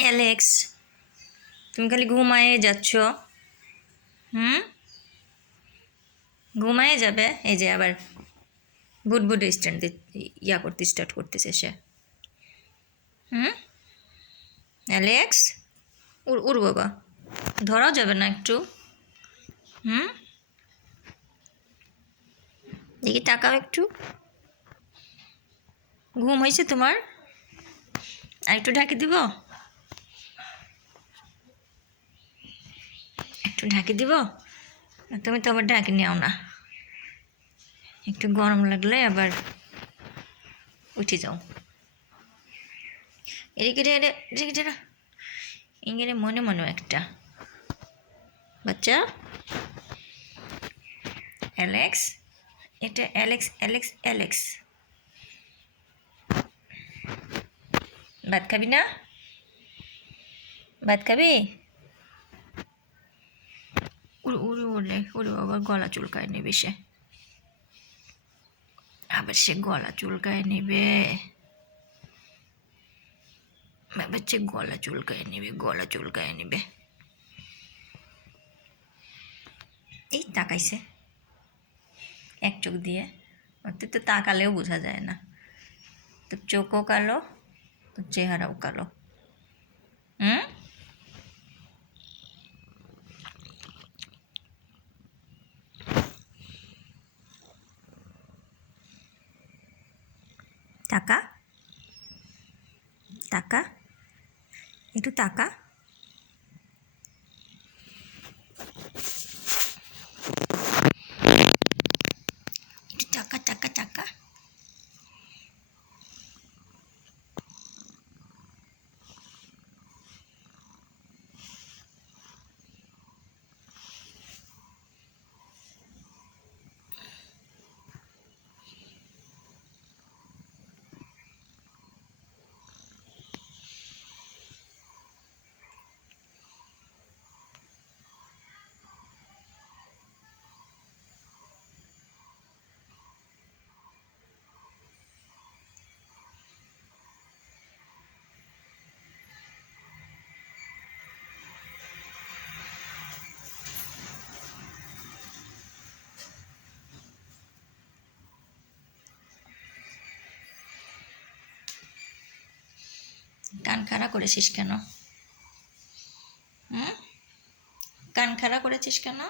Alex তুমি খালি ঘুমায়ে যাচ্ছ। হুম? ঘুমায়ে যাবে? এই যে আবার বুট বুট স্ট্যান্ড ইয়া করতে স্টার্ট করতেছে সে। হুম? অ্যালেক্স উর বাবা। ধরাও যাবে না একটু। হুম? দেখি, তাকাও একটু। ঘুম হয়েছে তোমার? আর একটু ঢাকি দিব? একটু ঢাকি দিব। তুমি তো আবার ঢাকি নেও না। একটু গরম লাগলে আবার উঠে যাও। এদিকে ইংরে মনে মনে একটা। বাচ্চা। অ্যালেক্স। এটা অ্যালেক্স অ্যালেক্স অ্যালেক্স। ভাত খাবি না? ভাত খাবি? উড়ে উড়ে উড়লে উড়ে গলা চুলকায় নেবে সে। আবার সে গলা চুলকায় নেবে। আবার সে গলা চুলকায় নেবে, গলা চুলকায় নেবে। এই তাকাইছে। এক চোখ দিয়ে। ওতে তো তাকালেও বোঝা যায় না। তো চোখও কালো তো চেহারাও কালো হুম টাকা টাকা একটু টাকা একটু টাকা টাকা টাকা কান খাড়া করেছিস কেন? হুম? কান খাড়া করেছিস কেন?